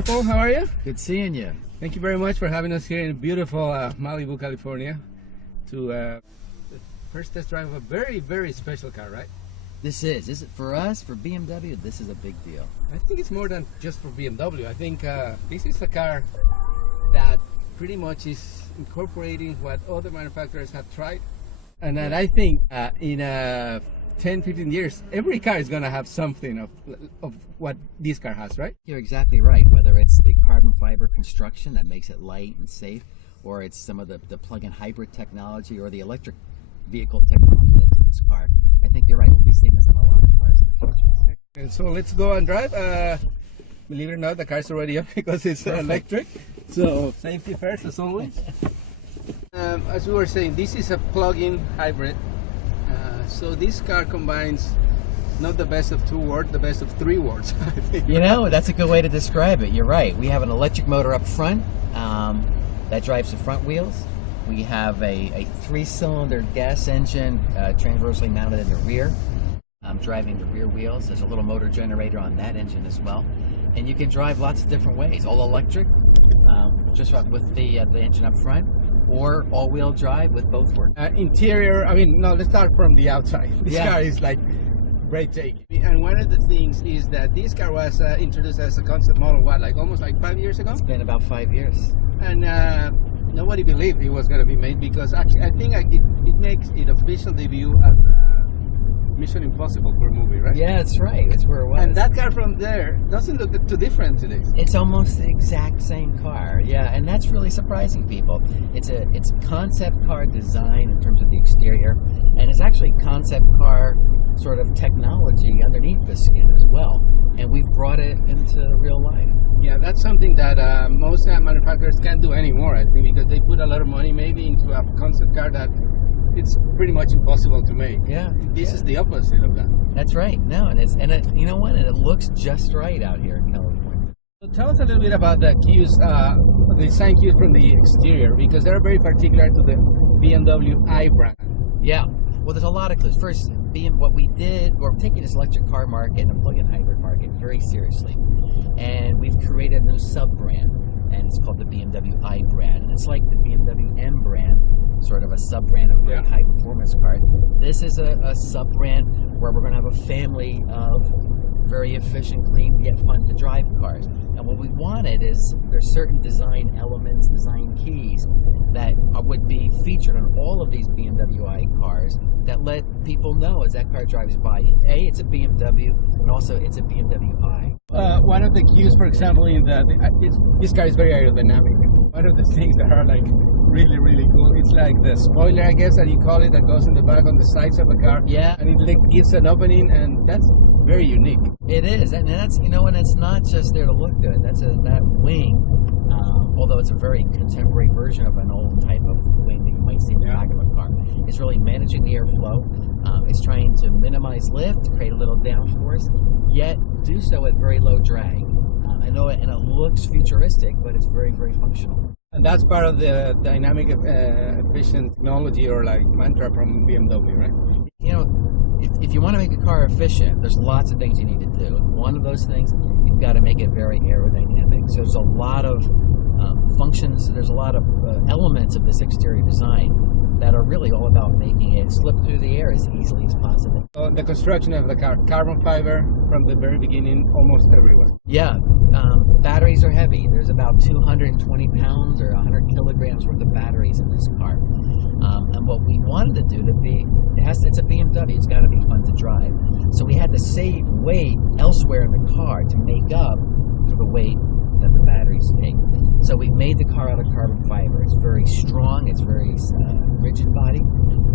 Hi, Paul. How are you? Good seeing you. Thank you very much for having us here in beautiful Malibu, California, to the first test drive of a very, very special car, right? This is it for us, for BMW, this is a big deal. I think it's more than just for BMW. I think this is a car that pretty much is incorporating what other manufacturers have tried. And then I think in 10, 15 years, every car is going to have something of what this car has, right? You're exactly right. Whether it's the carbon fiber construction that makes it light and safe, or it's some of the plug-in hybrid technology or the electric vehicle technology that's in this car. I think you're right. We'll be seeing this on a lot of cars in the future. And so let's go and drive. Believe it or not, the car's already up because it's electric. So safety first, as always. As we were saying, this is a plug-in hybrid. So this car combines not the best of two worlds, the best of three worlds. I think. You know, that's a good way to describe it. You're right. We have an electric motor up front that drives the front wheels. We have a three-cylinder gas engine transversely mounted in the rear, driving the rear wheels. There's a little motor generator on that engine as well. And you can drive lots of different ways. All electric, just with the engine up front, or all-wheel drive with both working. Interior, I mean, no, let's start from the outside. This car is like breathtaking. And one of the things is that this car was introduced as a concept model, like almost 5 years ago? It's been about 5 years. And nobody believed it was going to be made because actually I think it makes it official debut as Mission Impossible for a movie, right? Yeah, that's right. That's where it was. And that car from there doesn't look too different today. It's almost the exact same car. Yeah, and that's really surprising people. It's concept car design in terms of the exterior, and it's actually concept car sort of technology underneath the skin as well. And we've brought it into real life. Yeah, that's something that most manufacturers can't do anymore, I think, because they put a lot of money maybe into a concept car that it's pretty much impossible to make. Yeah, this is the opposite of that. That's right. No, and you know what? And it looks just right out here in California. So tell us a little bit about the cues, the design cues from the exterior, because they're very particular to the BMW i brand. Yeah. Well, there's a lot of clues. First, what we did, we're taking this electric car market and the plug-in hybrid market very seriously, and we've created a new sub-brand, and it's called the BMW i brand, and it's like the BMW M brand, sort of a sub-brand of very high-performance cars. This is a sub-brand where we're going to have a family of very efficient, clean, yet fun-to-drive cars. And what we wanted is there's certain design elements, design keys that would be featured on all of these BMW i cars that let people know as that car drives by, A, it's a BMW, and also it's a BMW i. One of the cues, for example, is that this car is very aerodynamic. One of the things that are really, really cool, it's like the spoiler, I guess, that you call it, that goes in the back on the sides of the car. Yeah. And it gives an opening, and that's very unique. It is, and that's, and it's not just there to look good. That wing, although it's a very contemporary version of an old type of wing that you might see in the back of a car, it's really managing the airflow. It's trying to minimize lift, create a little downforce, yet do so at very low drag. And it looks futuristic, but it's very, very functional. And that's part of the dynamic efficient technology or mantra from BMW, right? You know, if you want to make a car efficient, there's lots of things you need to do. One of those things, you've got to make it very aerodynamic. So there's a lot of functions, there's a lot of elements of this exterior design that are really all about making it slip through the air as easily as possible. The construction of the car, carbon fiber from the very beginning, almost everywhere. Yeah, batteries are heavy. There's about 220 pounds or 100 kilograms worth of batteries in this car. And what we wanted to do it's a BMW, it's got to be fun to drive. So we had to save weight elsewhere in the car to make up for the weight that the batteries take. So we've made the car out of carbon fiber. It's very strong, it's very rigid body,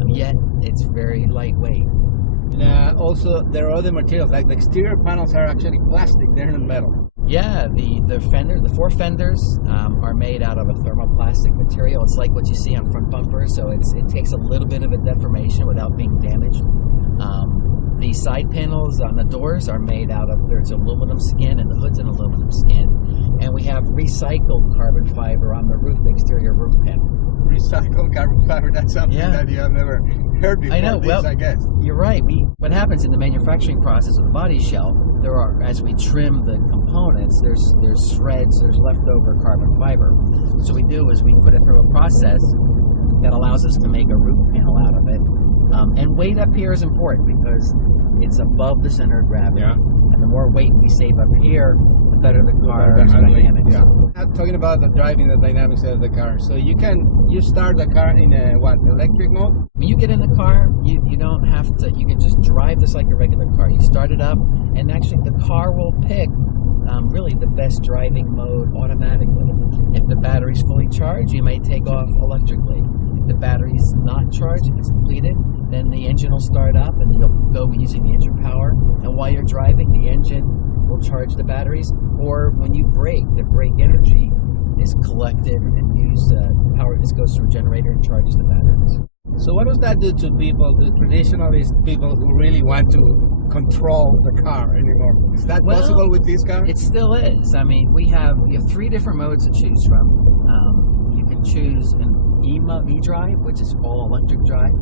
yet it's very lightweight. And also, there are other materials, like the exterior panels are actually plastic, they're not metal. Yeah, the four fenders are made out of a thermoplastic material. It's like what you see on front bumpers, so it takes a little bit of a deformation without being damaged. The side panels on the doors are made out of, there's aluminum skin, and the hood's an aluminum skin. And we have recycled carbon fiber on the roof, the exterior roof panel. Recycled carbon fiber, that's something that you have never heard before. I know, I guess. You're right. What happens in the manufacturing process of the body shell, as we trim the components, components, there's shreds, there's leftover carbon fiber. So what we do is we put it through a process that allows us to make a roof panel out of it. And weight up here is important because it's above the center of gravity. Yeah. And the more weight we save up here, the better the car's dynamics. Yeah. I'm talking about the driving, the dynamics of the car. So you start the car in a electric mode? When you get in the car, you don't have to, you can just drive this like a regular car. You start it up, and actually the car will pick really the best driving mode automatically. If the battery's fully charged, you may take off electrically. If the battery's not charged, if it's depleted, then the engine will start up and you'll go using the engine power. And while you're driving, the engine will charge the batteries. Or when you brake, the brake energy is collected and used. Power just goes through a generator and charges the batteries. So what does that do to people, the traditionalist people who really want to control the car anymore? Is that possible with this car? It still is. I mean, we have 3 different modes to choose from. You can choose an e-drive, which is all electric drive,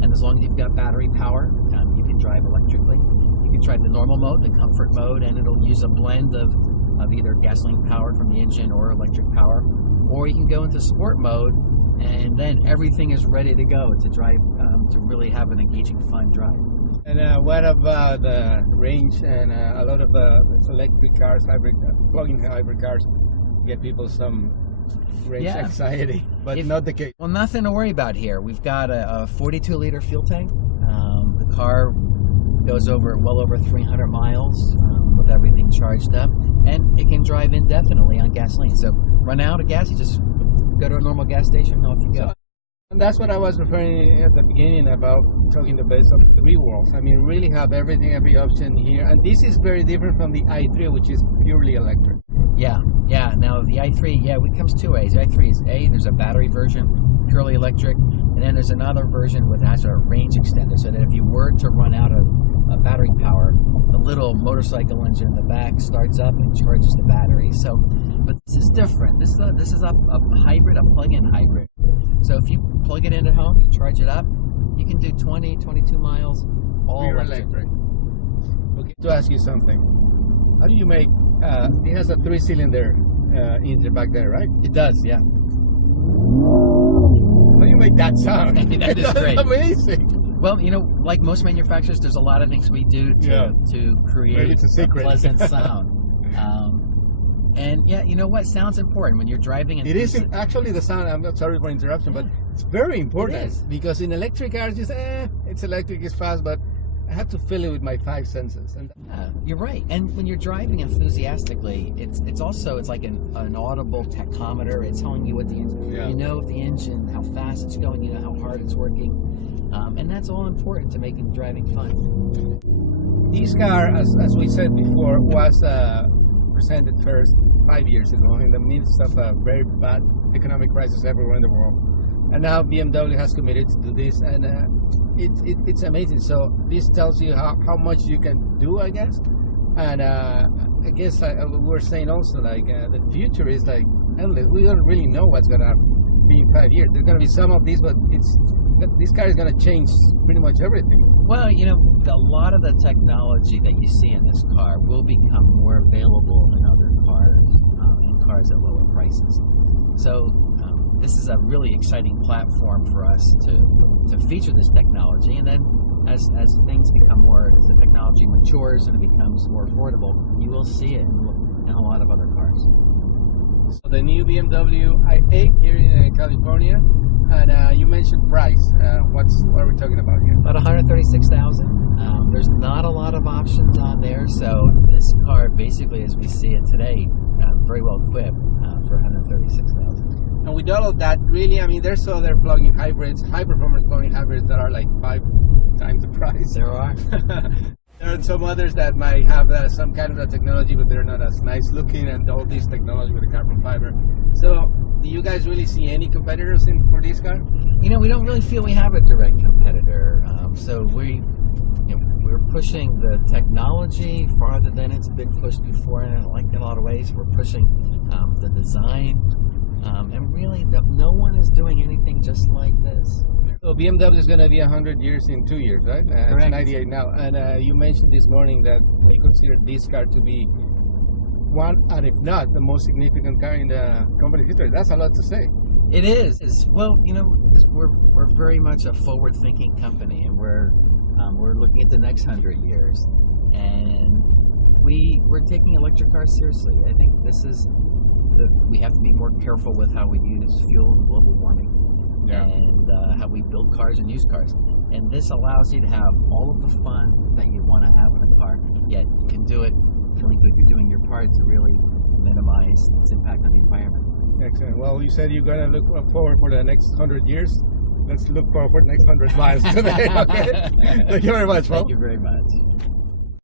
and as long as you've got battery power, you can drive electrically. You can try the normal mode, the comfort mode, and it'll use a blend of either gasoline powered from the engine or electric power. Or you can go into sport mode, and then everything is ready to go to drive, to really have an engaging, fun drive. And what about the range? And a lot of electric cars, plug-in hybrid cars, get people some range anxiety, but not the case. Well, nothing to worry about here. We've got a 42-liter fuel tank. The car goes well over 300 miles with everything charged up, and it can drive indefinitely on gasoline. So run out of gas, you just go to a normal gas station and off you go. And that's what I was referring at the beginning about talking the best of 3 worlds. I mean, really have everything, every option here. And this is very different from the i3, which is purely electric. Yeah. Now the i3, it comes 2 ways. The i3 is there's a battery version, purely electric, and then there's another version with has a range extender, so that if you were to run out of battery power, the little motorcycle engine in the back starts up and charges the battery. So, but this is different. This is a hybrid, a plug-in hybrid. So if you plug it in at home, you charge it up, you can do 20, 22 miles, all electric. Okay, to ask you something. How do you make, it has a 3-cylinder engine back there, right? It does, yeah. How do you make that sound? That is great. Amazing. Well, like most manufacturers, there's a lot of things we do to create a pleasant sound. And you know what? Sound's important when you're driving. It is actually the sound. I'm not sorry for interruption, but it's very important because in electric cars, you say, it's electric, it's fast, but I have to fill it with my 5 senses. And you're right. And when you're driving enthusiastically, it's like an audible tachometer. It's telling you what the engine, you know, if the engine, how fast it's going, you know how hard it's working. And that's all important to making driving fun. This car, as we said before, was presented first 5 years ago in the midst of a very bad economic crisis everywhere in the world. And now BMW has committed to do this, and it's amazing. So this tells you how much you can do, I guess. And I guess we were saying also, like, the future is like endless. We don't really know what's going to be in 5 years. There's going to be some of these, but this car is going to change pretty much everything. Well, a lot of the technology that you see in this car will become more available in other cars, in cars at lower prices. So this is a really exciting platform for us to feature this technology. And then as things become more, as the technology matures and it becomes more affordable, you will see it in a lot of other cars. So the new BMW i8 here in California. And you mentioned price. What are we talking about here? About $136,000. There's not a lot of options on there, so this car, basically, as we see it today, very well equipped for $136,000. And with all of that, really, I mean, there's other plug-in hybrids, high-performance plug-in hybrids that are like 5 times the price. There are. There are some others that might have some kind of a technology, but they're not as nice looking, and all this technology with the carbon fiber. So, do you guys really see any competitors for this car? We don't really feel we have a direct competitor. So we're pushing the technology farther than it's been pushed before, and like in a lot of ways, we're pushing the design, and really no one is doing anything just like this. So BMW is going to be 100 years in 2 years, right? Correct. It's 98 now, and you mentioned this morning that you consider this car to be one, and if not, the most significant car in the company's history. That's a lot to say. It is. Well, you know, because we're very much a forward-thinking company, and we're looking at the next 100 years, and we're taking electric cars seriously. I think we have to be more careful with how we use fuel and global warming, and how we build cars and use cars. And this allows you to have all of the fun that you want to have in a car, yet you can do it feeling good you're doing your part to really minimize its impact on the environment. Excellent. Well, you said you're going to look forward for the next 100 years. Let's look forward for the next 100 miles today. Okay? Thank you very much, Paul. Thank you very much.